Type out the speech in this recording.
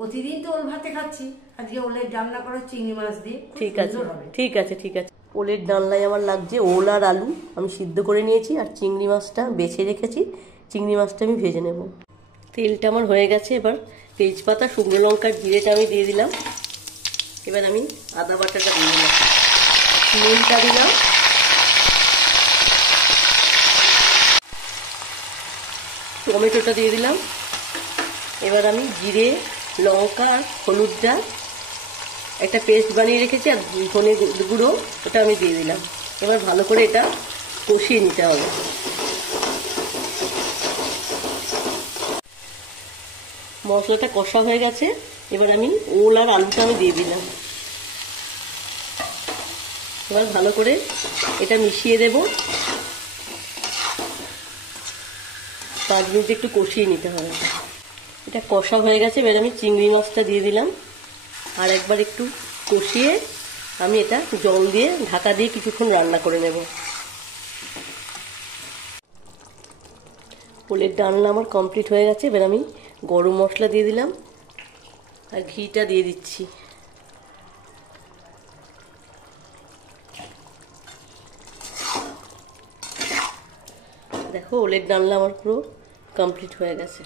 প্রতিদিন তো ওল ভাতে খাচ্ছি, আজকে ওলের ডালনা করা চিংড়ি মাছ দিয়ে। ঠিক আছে ঠিক আছে ঠিক আছে। ওলের ডালনায় আমার লাগছে ওল আর আলু আমি সিদ্ধ করে নিয়েছি, আর চিংড়ি মাছটা বেছে রেখেছি, চিংড়ি মাছটা আমি ভেজে নেব। তেলটা আমার হয়ে গেছে, এবার তেজপাতা শুকনো লঙ্কার জিরেটা আমি দিয়ে দিলাম। এবার আমি আদা বাটাটা দিয়ে দিলাম, নুনটা দিলাম, টমেটোটা দিয়ে দিলাম। এবার আমি জিরে লঙ্কা আর হলুদটা একটা পেস্ট বানিয়ে রেখেছি আর ধনে গুঁড়ো ওটা আমি দিয়ে দিলাম। এবার ভালো করে এটা কষিয়ে নিতে হবে। মশলাটা কষা হয়ে গেছে, এবার আমি ওল আর আলুটা আমি দিয়ে দিলাম। এবার ভালো করে এটা মিশিয়ে দেব, 5 মিনিট একটু কষিয়ে নিতে হবে। এটা কষা হয়ে গেছে, এবার আমি চিংড়ি মাছটা দিয়ে দিলাম, আর একবার একটু কষিয়ে আমি এটা জল দিয়ে ঢাকা দিয়ে কিছুক্ষণ রান্না করে নেব। ওলের ডালনা আমার কমপ্লিট হয়ে গেছে, এবার আমি গরম মশলা দিয়ে দিলাম আর ঘিটা দিয়ে দিচ্ছি। দেখো ওলের ডালনা আমার পুরো কমপ্লিট হয়ে গেছে।